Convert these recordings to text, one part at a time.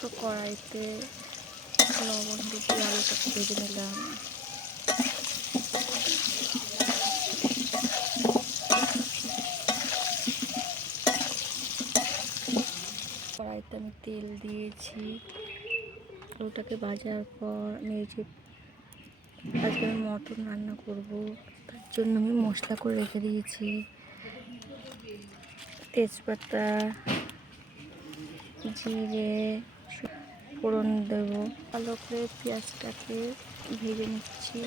তো কড়াইতে লবণ দিয়ে আলুটাকে ভেজে নিলাম। কড়াইতে আমি তেল দিয়েছি, আলুটাকে ভাজার পর নিয়েছি। আজকে আমি মটন রান্না করব, তার জন্য আমি মশলা করে রেখে দিয়েছি। তেজপাতা, জিরে ফোড়ন দেব। ভালো করে পেঁয়াজটাকে ভেজে নিচ্ছি।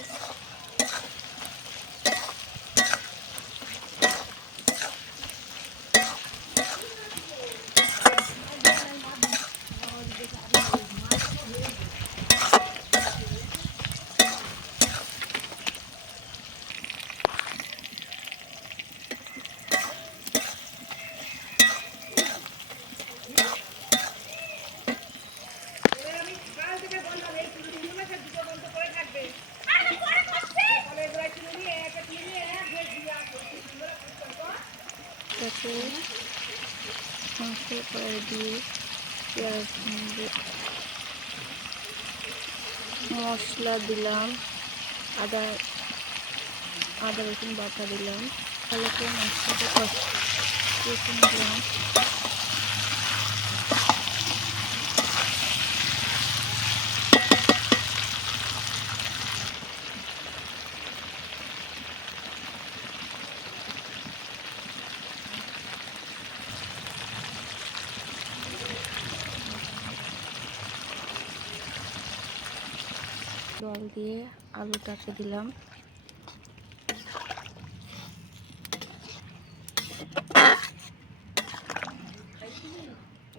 তাতে মাংসের কড়াই দিয়ে পেঁয়াজ মশলা দিলাম, আদা রসুন বাটা দিলাম। ভালো করে মশলাটা কষিয়ে নিলাম। জল দিয়ে আলুটাকে দিলাম।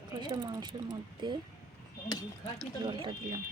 কষা মাংসের মধ্যে জলটা দিলাম।